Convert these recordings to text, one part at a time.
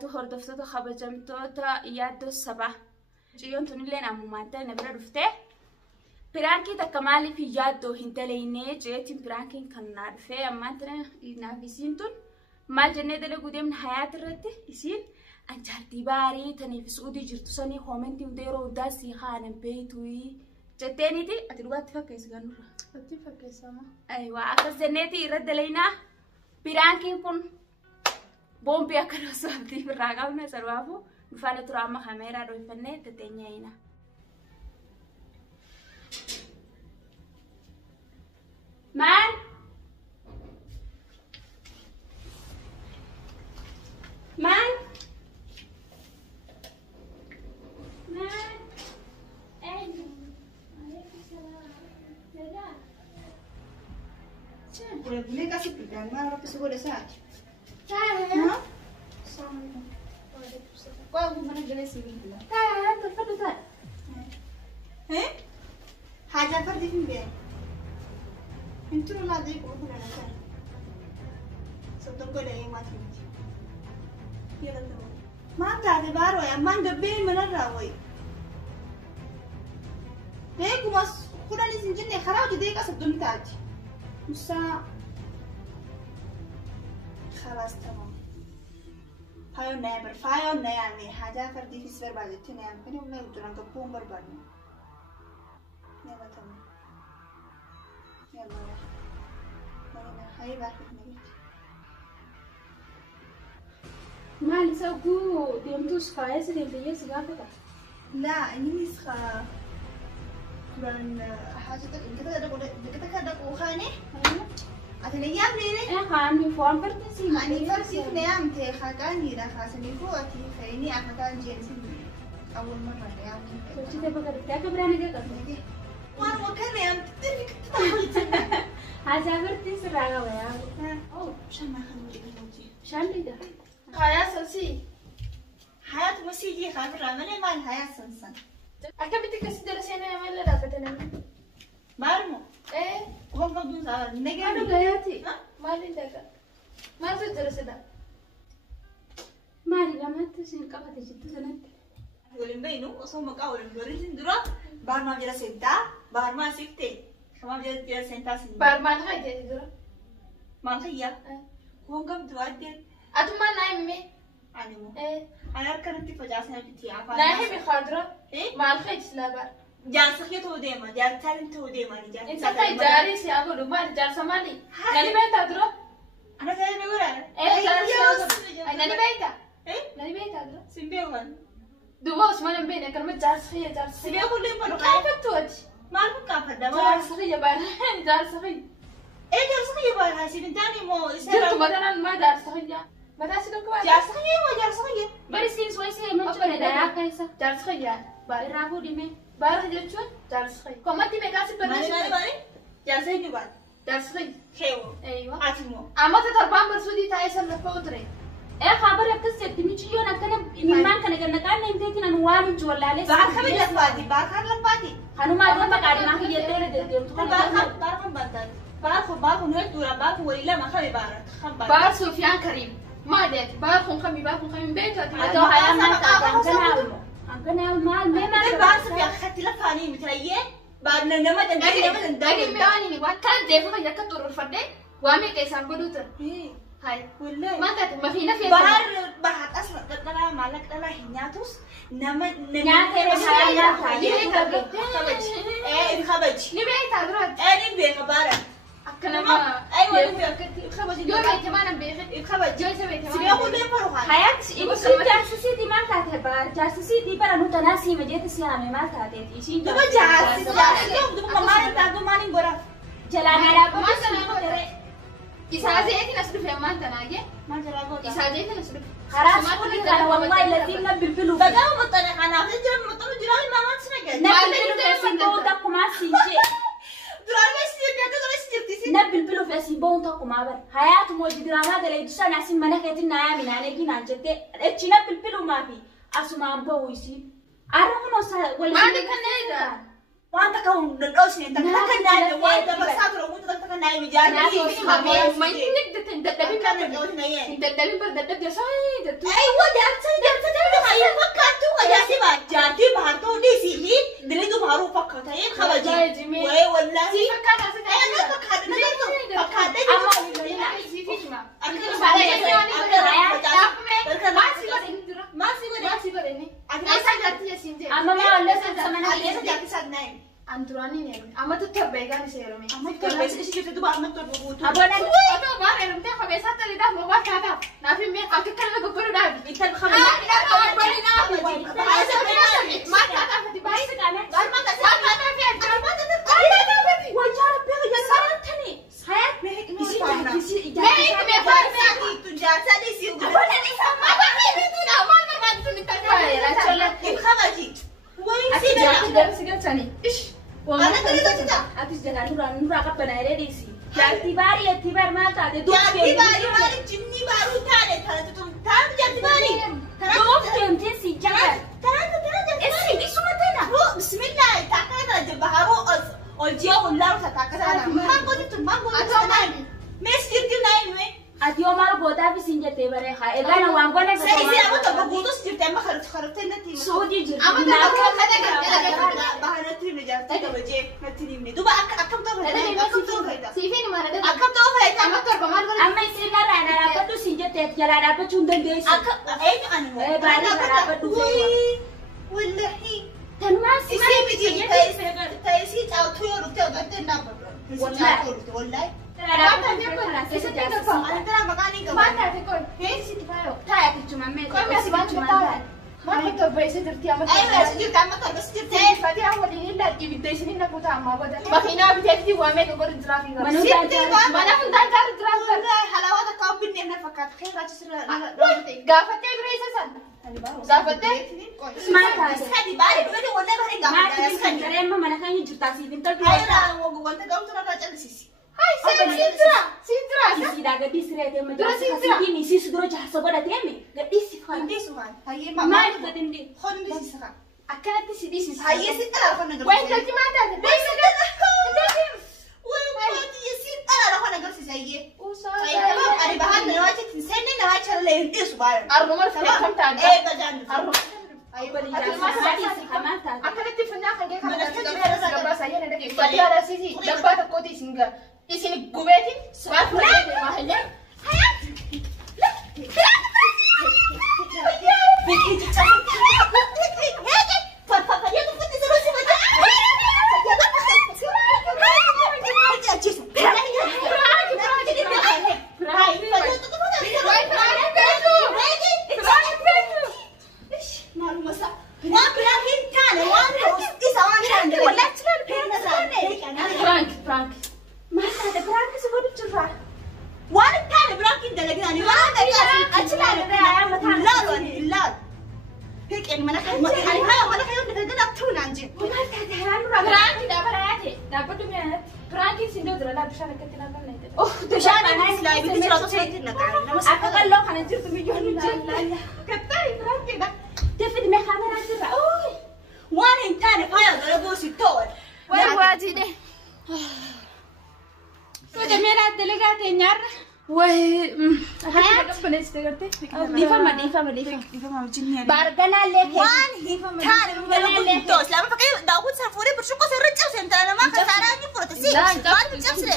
barakaatu hordoftoota kabajamtoota yaaddoo sabaa. Ciyyoon tunillee namummaadhaan na bira dhuftee piraankii takka maaliif yaaddoo hin daleeynee jeetiin piraankiin kan naa dhufee ammaan tana naaf isiin tun maal jennee dalaguu deemna hayaat irratti isiin anjaaltii baarii taniif suudii jirtu sanii koomentii hunda yeroo hundaa sii haanan beeytuyi jetteeniiti ati dhugaatti fakkeessi ganurra. Ati fakkeessama. Ayiwaa akkas jenneeti irra daleeynaa piraankiin kun bombi akka doosoftii birraa qabna sarwaafu dhufaana tura amma kameeraa dhoofannee tateenyaayina. Man! Man! Man! Eenyu? Alaykum salaam. Jagaa? Boleh kasih pegang mana orang pesawat desa? Saya. Assalamualaikum. Waalaikumsalam. Kau aku mana jelas sih bila? Saya telepon tuh. Haja per di film. Itu lah dia kau pernah nonton. Sebelum kau dah yang mati. Iya kan tu. Mana ada baru ya? Mana beli mana rawai? Deh, aku mas, kau dah ni sinjin ni kharau jadi kasih sebelum tadi. Musa. خلاص تمام فايو يعني حاجة فردي في سفر بعد التنين فني ولا يقدرون كبون بربادنا يلا تمام يلا هاي بعرف نجيب ما لسه ديمتوس خايس اللي بيجي سجافة لا إني مسخة كمان حاجة كده وخاني أتني يوم ليه؟ خاني فوام برتسي ما أنا فرسي في نيام تي خاكاني را خاسني فوقتي خيني أخاكان جنسي أول مرة يوم. شو تبغى كده كبراني كده كده. وأنا وكان يوم تدري هذا برتسي راجع ويا. أوه شان ما خلوني كده. شان ليه؟ خيال سنسي. حياة مسيجي خابر رامني مال حياة سنسن. أكيد بتكسر درسنا يا مال لا فتنا. مارمو. إيه. وهم قدوم صار نجى. أنا جاياتي. مالي دكا. ما تدرس ده. مالي لما تسين كذا تجد سنت. ولين بينو أصلا مقاول الوريزين درا بار ما جرى سنتا بار ما سكتة كمان جرى سنتا سنتا. بار ما تخيل جدي درا. ما خيا. وهم قام دوادين. أتوما نايم مي. أنا مو. إيه. أنا أركنتي فجأة بتي عفوا. نايم بخاطرة. إيه. ما الخيل سلابر. جار سخية توديما جار تالين توديما نجار. إنت كاي جاري سياقول ما جار سمالي. ناني بيتا درا. أنا جاي بقوله. إيه جار سياقول. أي ناني بيتا. إيه. ناني بيتا درا. سيبيوان. دوبا اسمه بيني كلمة جار سخية جار سخية. سيبيوان ليه ما كيف توت؟ ما أعرف كيف هذا. جار سخية بار جار سخية. إيه جار سخية بار هسي بنتاني مو. جرت مثلا ما جار سخية. ما تاسي كويس. جار سخية ما جار سخية. برسين سوي سي من جوا ده كيسا. جار سخية. بار رابو دي مي. بار جتشون جار سخية. كمتي مكاسب برنامج. ماني جار سخية بار. جار سخية. خيو. أيوة. أتمو. أما تتربان برسودي تايسر لفوتري. خبر يكسر تمشيون أكنا إنمان كنا كنا نمتين نوام جوال عليه. باخر لفادي باخر لفادي. خانو ما دام بقعد ما هي يدور ديم. باخر بنتان. باخر نهاية دورا باخر ولا ما خلي بارك. بار سفيان كريم. ما ديت بار خمي بيتو. هذا هيا ما تكلم. أنا المال ما بار سفيان خدت لفاني متريه. بار نما دندقي دقي مياني نبغى كان ديفو ما يكتر الفردة. وامي كيسان بدوتر. هاي والله ما كانت ما فينا في بحر أصلا ترى مالك ترى هنياتوس نما نياتي خبج نبي تدرس أنا نبي خبره أكلم ما أيوة نبي خبج يوم كمان نبي خبج يوم سوي كمان سبيعه ليه بروح حياتي إنسان جاسوسي دي ما كاتبة جاسوسي دي برا نتناسي مجيء تسلامي ما كاتبة إيشين دم جاسوسي دم كمان تاجو ماني برا جلاني لا ما سلام إسازيتي نسلف يا مان تناجي ما جرى إسازيتي نسلف خلاص كل كلام والله الذين بالفلوس بقى مطلع أنا أخذ مطلع جرالي ما تسمع نبي بالفلوس تاكو ما سينشي جرالي سير كذا سير نبي بالفلوس يبون تاكو ما بر حياة موجود دراما ده اللي يدوسنا ناس منك تنا من أنا جينا جت إيش نبي بالفلوس ما في أسمع بويسي أروح نوصل ما عندك هنيدا وانت كون الأوسن انت كنا وانت بساتر وانت كنا نايم جاني ما ينك تندبين تندبين بردب يا سايد ايوه ده هي فكرتوا يا سيما جاتي بهرتو دي سي دليدو بهرو فكرت هي خرجي وي والله فكرت انا فكرت Anturani nih, ama tuh terbaikkan sih Romi. Ama terbaik sih kita tuh banget tuh butuh. Abang itu baru yang teh kau biasa tadi dah mau buat kata. Nafi mir, aku kan lagu baru dah. Kita khamil. Baru dah. Mat kata hati baik sekali. Baru mata sama Nafi. Wajar apa ya sangat nih. Saya Mehik itu jasa di sini. Apa tadi sama? Apa itu dah mana bantu nih tadi. Ini khawaji. Woi sih dah segan sani. Mana tadi tu Atis jangan nura apa penairan di sini. Jati bari mata ada dua. Jati bari cimni baru tadi. Tahu jati bari. Dua film sih jangan. Esi di semua tanah. Bismillah. Takkan ada baharu Oljia ular takkan. Mango itu naik. Mesir itu naik me. Ati Omar boda bisinja tebare ha. Egana wangone. Saya isi aku tak berbutus di tema harus nanti. Sudi jadi. Ama tuh aku ada Bahana tu ni jangan tak baca. Nanti ni. Tu bah akam tu. CV ni mana ada? Akam tu apa? Ama tuh pemain bola. Amma isina rana apa tu sinja teb jala apa cundan desi. Akam ini anu. Bani apa tu. Wallahi. Dan masih isi biji. Taisi tahu tu yang rukun tu tak nak. Wallahi. Antara makan ini Mana tu kau? Hei sih tahu. Tahu cuma me. Kau masih bantu tahu. Mana tu biasa tertiap macam. Ayo sejur tamat terus sejur. Tadi awal ini dah ibu dah sini nak buat apa dah. Makina abis jadi wame tu kau drafting. Mana pun dah cari drafting. Halawat kau pun ni nak fakat. Kau rasa sudah. Gafatnya berapa sen? Gafatnya? Semangat. Sekali balik. Dua dia wala balik gafatnya. Masih sekali. Karena mana kan ini juta sih. Bentar. Ayo lah. Mau gua ganti kau tu nak cari sisi. Hai, Sintra. Isi dah gadis rete macam kasih ini sih sudah jah sekolah tiami. Gadis sih kan. Ini suhan. Hai Mama itu gadis ni. Kau ni sisi kan. Akan nanti sih. Hai sih tak ada kau nak. Wah, jadi mana? Biasa kan? Wah, dia sih tak ada kau nak sisi saya. Usah. Ada bahan nak cakap. Saya ni nak cakap lain itu suhan. Arumar sekali kan? Bajan. Arumar. Ayo beli jasa. Kamata. Akan nanti punya kan dia kan ada saya ada. Tadi ada sisi. Dapat aku di sini. Di sini gue betin, suatu lagi mahalnya. Hayat, bikin cicak. Papa dia tu pun terus macam. Frank. Masa ada berang sebut curah. Wala tane brakin da lagina ni wala da Acila ada ayam mata. illa hek en mana kan ai ha wala kayo da da tun anje Benar ada ayam berang tidak berarti. Dapat tu minat. Berang sini dah dah bisa nak kita kan nanti. oh to shana ni sila bi tira to sai tin na kan Aku kan lo kan anjir tu milion katai berang da David me kamera cerah. Oh. wala tane fa ya da bo si to wai waji deh. तो जब मेरा दिलेगा ते यार Wai, hayat penis tegarte. difa ma jinni bargana leke wan tane mu da to islam fa kai da ku safure bir shuko sai ricce sai tane ma ka tara ni furta si wan jabsle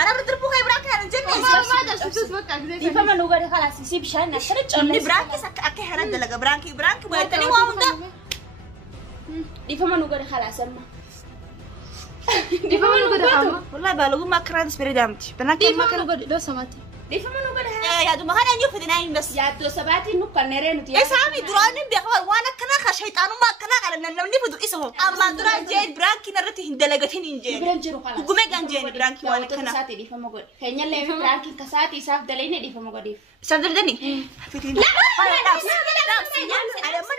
ana bar bu kai brakin an jinni Ma da su baka di fama nuga de khalas si bishan na shara ni braki sak akke haran da laga braki ba tani wa mun da di fama nuga de khalas amma Di fama nuga da kama. wallahi ba lagu makran spiridamti bana Di kan fama makran nuga da samati. di fama nuga de ya du mahana nyu fidina in bas ya to sabati nu kanere nu يا سامي دراني بيخبر وانا كنا شيطان ما كنا على نمني بدو اسمه اما درا جيد برانكي نرتي هندلغتين انجين Beranjir khalas وقومي كان جين برانكي وانا to كنا kasati di fama god kayaknya lewe berarti kasati saf dalene di fama god صدر دني لا على ما